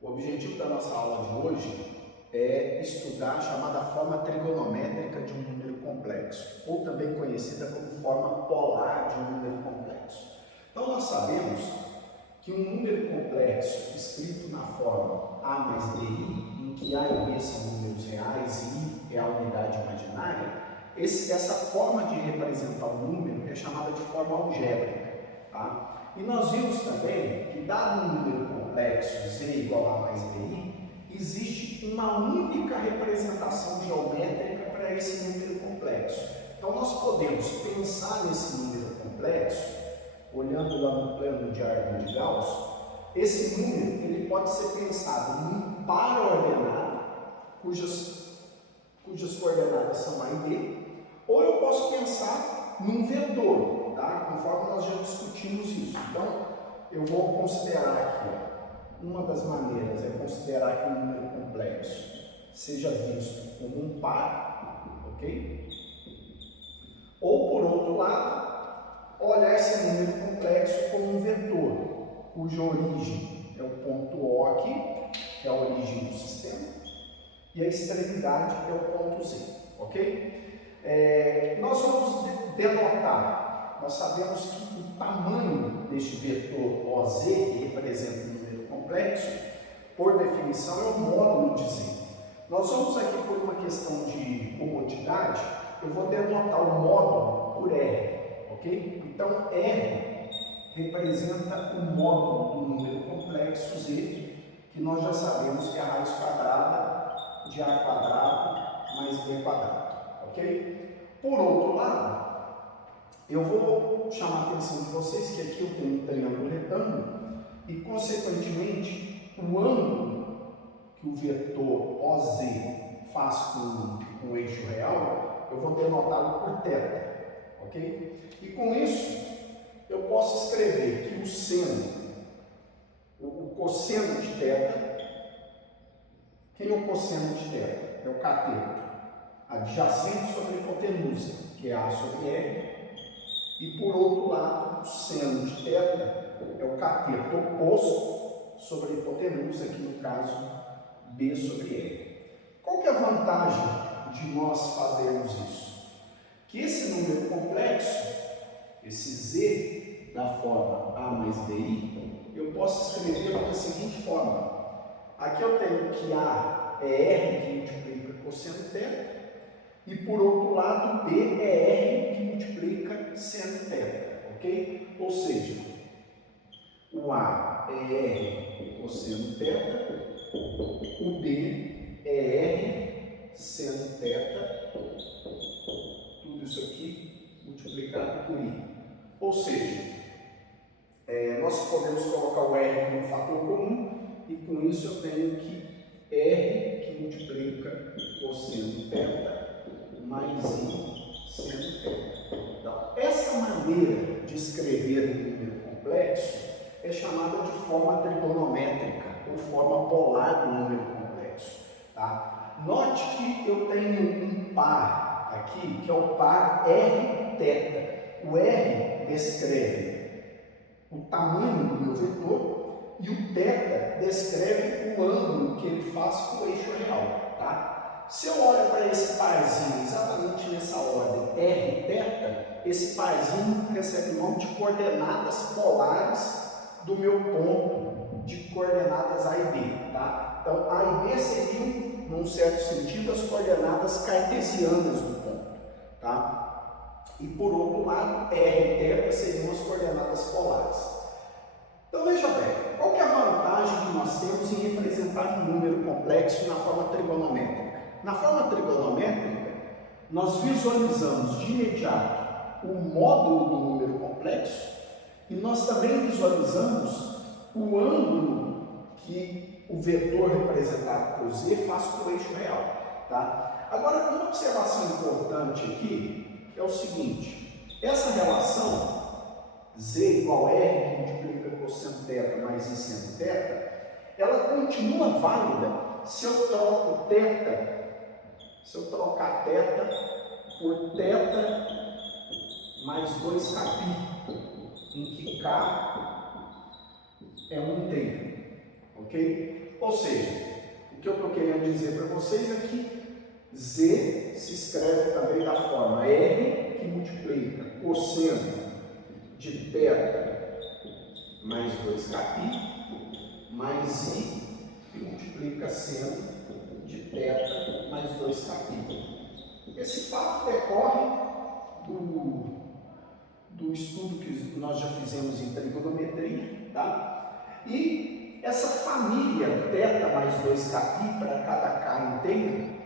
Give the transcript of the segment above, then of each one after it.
O objetivo da nossa aula de hoje é estudar a chamada forma trigonométrica de um número complexo, ou também conhecida como forma polar de um número complexo. Então nós sabemos que um número complexo escrito na forma a mais bi, em que a e b são números reais e i é a unidade imaginária, essa forma de representar um número é chamada de forma algébrica. Tá? E nós vimos também que, dado um número complexo z igual a mais bi, existe uma única representação geométrica para esse número complexo. Então nós podemos pensar nesse número complexo, olhando lá no plano de Argand de Gauss. Esse número ele pode ser pensado num par ordenado, cujas coordenadas são a e b, ou eu posso pensar num vetor, tá? Conforme nós já discutimos isso. Então, eu vou considerar aqui, uma das maneiras é considerar que um número complexo seja visto como um par, ok? Ou, por outro lado, olhar esse número complexo como um vetor, cuja origem é o ponto O aqui, que é a origem do sistema, e a extremidade é o ponto Z, ok? Nós vamos denotar, nós sabemos que o tamanho deste vetor OZ, que representa um número complexo, por definição é o módulo de Z. Nós vamos aqui, por uma questão de comodidade, eu vou denotar o módulo por R, ok? Então, R representa o módulo do número complexo Z, que nós já sabemos que é a raiz quadrada de A quadrado mais B quadrado, ok? Por outro lado, eu vou chamar a atenção de vocês que aqui eu tenho um triângulo retângulo e, consequentemente, o ângulo que o vetor OZ faz com o eixo real, eu vou denotá-lo por θ, ok? E com isso, eu posso escrever que o seno, o cosseno de θ, quem é o cosseno de θ? É o cateto adjacente sobre a hipotenusa, que é A sobre R, e por outro lado, o seno de θ é o cateto oposto sobre a hipotenusa, que no caso B sobre R. Qual que é a vantagem de nós fazermos isso? Que esse número complexo, esse Z da forma A mais BI, eu posso escrever da seguinte forma. Aqui eu tenho que A é R que multiplica cosseno θ, e por outro lado, B é R que multiplica seno θ, ok? Ou seja, o A é R cosseno θ, o B é R seno θ, tudo isso aqui multiplicado por I. Ou seja, nós podemos colocar o R como um fator comum, e com isso eu tenho que R que multiplica cosseno θ mais I seno θ. Então, essa maneira de escrever um número complexo é chamada de forma trigonométrica, ou forma polar do número complexo. Tá? Note que eu tenho um par aqui, que é o par R θ. O R descreve o tamanho do meu vetor e o θ descreve o ângulo que ele faz com o eixo real. Tá? Se eu olho para esse parzinho exatamente nessa ordem R θ, esse parzinho recebe o nome de coordenadas polares do meu ponto de coordenadas A e B. Tá? Então, A e B seriam, num certo sentido, as coordenadas cartesianas do ponto. Tá? E por outro lado, R θ seriam as coordenadas polares. Então veja bem, qual que é a vantagem que nós temos em representar um número complexo na forma trigonométrica? Na forma trigonométrica, nós visualizamos de imediato o módulo do número complexo e nós também visualizamos o ângulo que o vetor representado por Z faz com o eixo real. Tá? Agora, uma observação importante aqui é o seguinte: essa relação Z igual a R, que multiplica cosseno θ mais I seno θ, ela continua válida se eu troco θ. Se eu trocar θ por θ mais 2κ, em que K é um inteiro, ok? Ou seja, o que eu estou querendo dizer para vocês é que Z se escreve também da forma R, que multiplica cosseno de θ mais 2κ, mais I, que multiplica seno de θ mais 2κ. Esse fato decorre do estudo que nós já fizemos em trigonometria, tá? E essa família θ mais 2κ para cada k inteiro,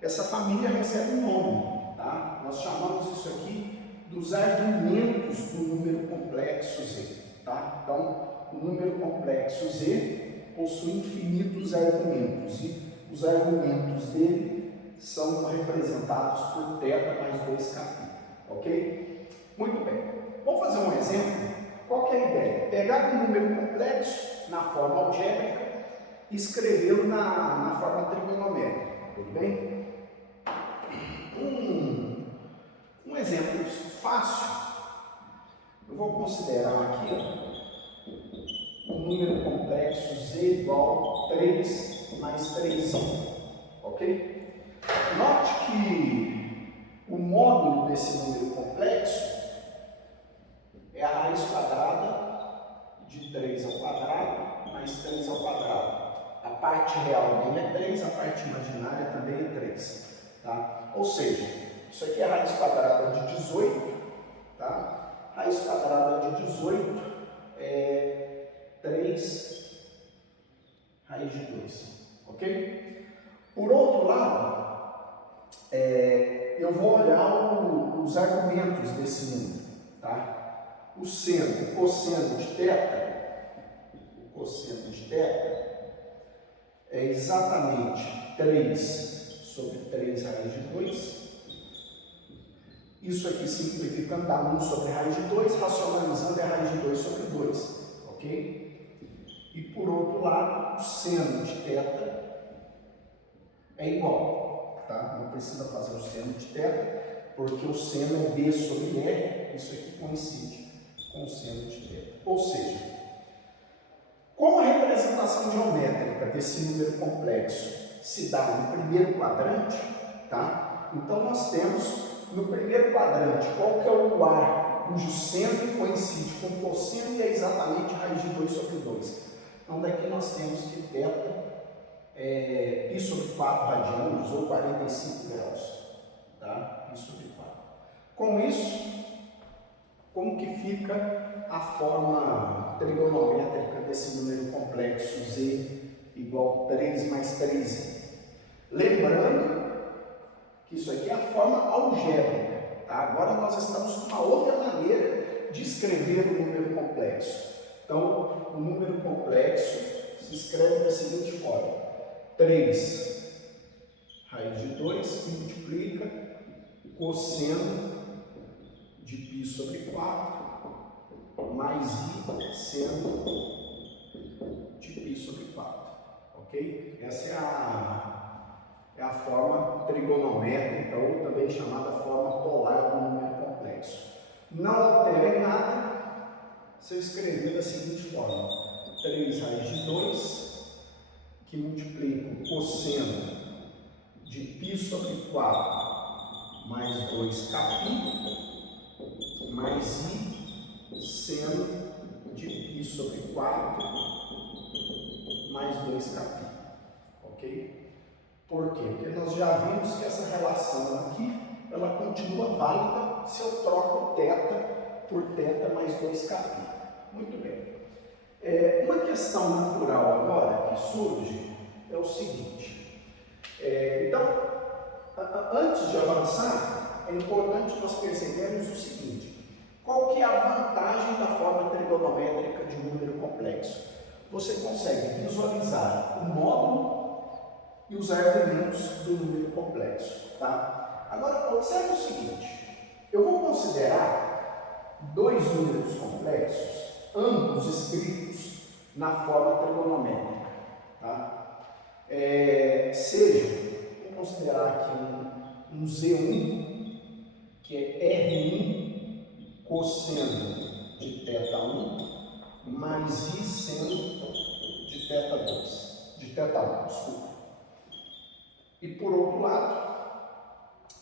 essa família recebe um nome, tá? Nós chamamos isso aqui dos argumentos do número complexo Z, tá? Então, o número complexo Z possui infinitos argumentos e os argumentos dele são representados por θ mais 2κ, ok? Muito bem. Vamos fazer um exemplo? Qual que é a ideia? Pegar um número complexo na forma algébrica e escrevê-lo na forma trigonométrica, tudo bem? Um exemplo fácil, eu vou considerar aqui um número complexo Z igual a 3 mais 3i, ok? Note que o módulo desse número complexo é a raiz quadrada de 3 ao quadrado mais 3 ao quadrado. A parte real dele é 3, a parte imaginária também é 3. Tá? Ou seja, isso aqui é a raiz quadrada de 18, tá? Raiz quadrada de 18 é 3 raiz de 2, ok? Por outro lado, eu vou olhar os argumentos desse número, tá? O seno, o cosseno de θ é exatamente 3 sobre 3 raiz de 2. Isso aqui simplificando dá 1 sobre raiz de 2, racionalizando é raiz de 2 sobre 2, ok? E por outro lado, o seno de θ é igual, tá? Não precisa fazer o seno de θ, porque o seno é B sobre R, isso aqui coincide com o seno de θ. Ou seja, como a representação geométrica desse número complexo se dá no primeiro quadrante, tá? Então nós temos no primeiro quadrante qual que é o ar cujo seno coincide com o cosseno e é exatamente raiz de 2 sobre 2. Então daqui nós temos que θ é π sobre 4 radianos ou 45 graus, tá? π sobre 4. Com isso, como que fica a forma trigonométrica desse número complexo Z igual a 3 mais 3i? Lembrando que isso aqui é a forma algébrica, tá? Agora nós estamos com uma outra maneira de escrever o número complexo. Então, o número complexo se escreve da seguinte forma: 3 raiz de 2 que multiplica cosseno de π sobre 4 mais i seno de π sobre 4, ok? Essa é a forma trigonométrica, ou também chamada forma polar do número complexo. Não altera em nada se eu escrever da seguinte forma: 3 raiz de 2 que multiplica o cosseno de π sobre 4 mais 2κ mais i seno de π sobre 4 mais 2κ, ok? Por quê? Porque nós já vimos que essa relação aqui, ela continua válida se eu troco θ por θ mais 2κ. Muito bem. Uma questão natural agora que surge é o seguinte. Então, antes de avançar, é importante nós percebermos o seguinte: qual que é a vantagem da forma trigonométrica de um número complexo? Você consegue visualizar o módulo e os argumentos do número complexo, tá? Agora, observe o seguinte: eu vou considerar dois números complexos, ambos escritos na forma trigonométrica, tá? Vamos considerar aqui um Z1, que é R1 cosseno de θ1 mais I seno de θ2, de θ1, desculpa. E por outro lado,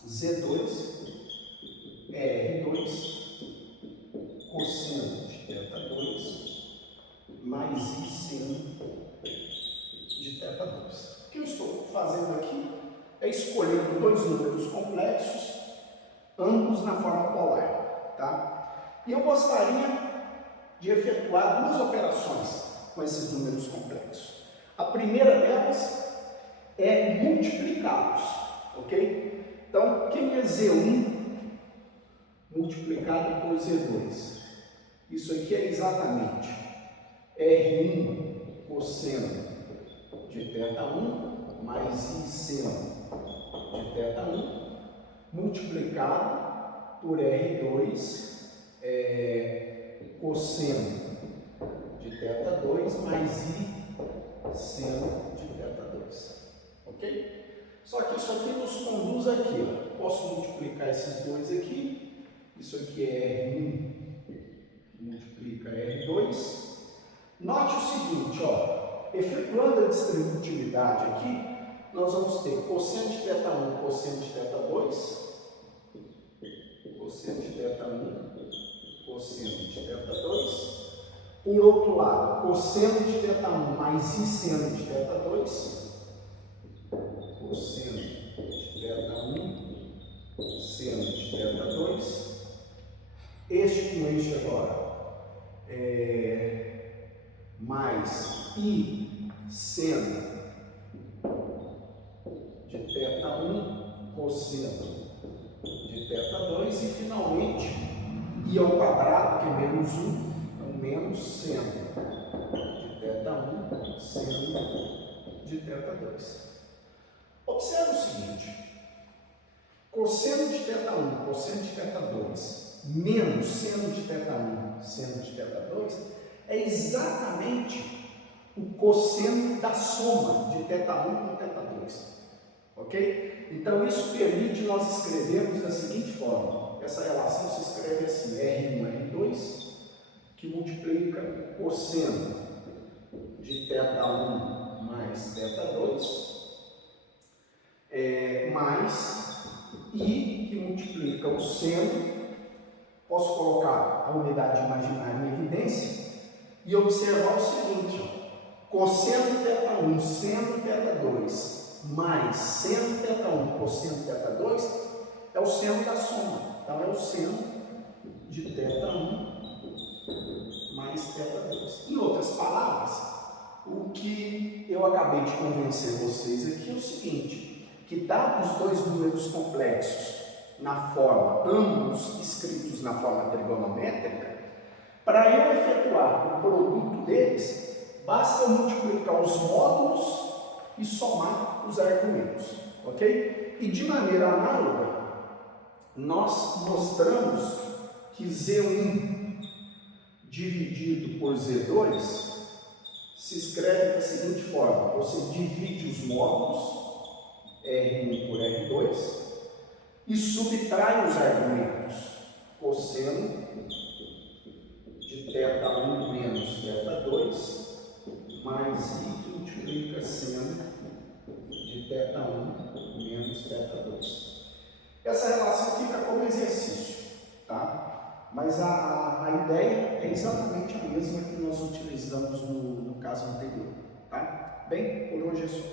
Z2 é R2 cosseno de θ2 mais I seno de θ2. O que eu estou fazendo aqui é escolhendo dois números complexos, ambos na forma polar, tá? E eu gostaria de efetuar duas operações com esses números complexos. A primeira delas é multiplicá-los, ok? Então, quem é Z1 multiplicado por Z2? Isso aqui é exatamente R1 cosseno de θ1 mais I seno de θ1 multiplicado por R2 cosseno de θ2 mais I seno de θ2, ok? Só que isso aqui nos conduz aqui, ó. Posso multiplicar esses dois aqui, isso aqui é R1 multiplica R2. Note o seguinte, ó, efetuando a distributividade aqui, nós vamos ter cosseno de θ1, cosseno de θ2, cosseno de θ1, cosseno de θ2. Por outro lado, cosseno de θ1 mais I seno de θ2, cosseno de θ1, seno de θ2. Este com este agora mais I seno de θ1 cosseno de θ2 e finalmente I ao quadrado, que é menos 1, então menos seno de θ1 seno de θ2. Observe o seguinte, cosseno de θ1 cosseno de θ2 menos seno de θ1 seno de θ2 é exatamente o cosseno da soma de θ1 com θ2, ok? Então isso permite nós escrevermos da seguinte forma, essa relação se escreve assim, R1, R2, que multiplica o cosseno de θ1 mais θ2, mais I, que multiplica o seno. Posso colocar a unidade imaginária em evidência e observar o seguinte, ó, cosseno de θ1, seno de θ2, mais seno de θ1, cosseno de θ2, é o seno da soma. Então, é o seno de θ1 mais θ2. Em outras palavras, o que eu acabei de convencer vocês aqui é o seguinte, que dados os dois números complexos na forma, ambos escritos na forma trigonométrica, para eu efetuar o produto deles, basta eu multiplicar os módulos e somar os argumentos, ok? E de maneira análoga, nós mostramos que Z1 dividido por Z2 se escreve da seguinte forma, você divide os módulos, R1 por R2, e subtrai os argumentos, cosseno de θ1 menos θ2, mais I que multiplica seno de θ1 menos θ2. Essa relação fica como exercício, tá? Mas a ideia é exatamente a mesma que nós utilizamos no caso anterior, tá? Bem, por hoje é só.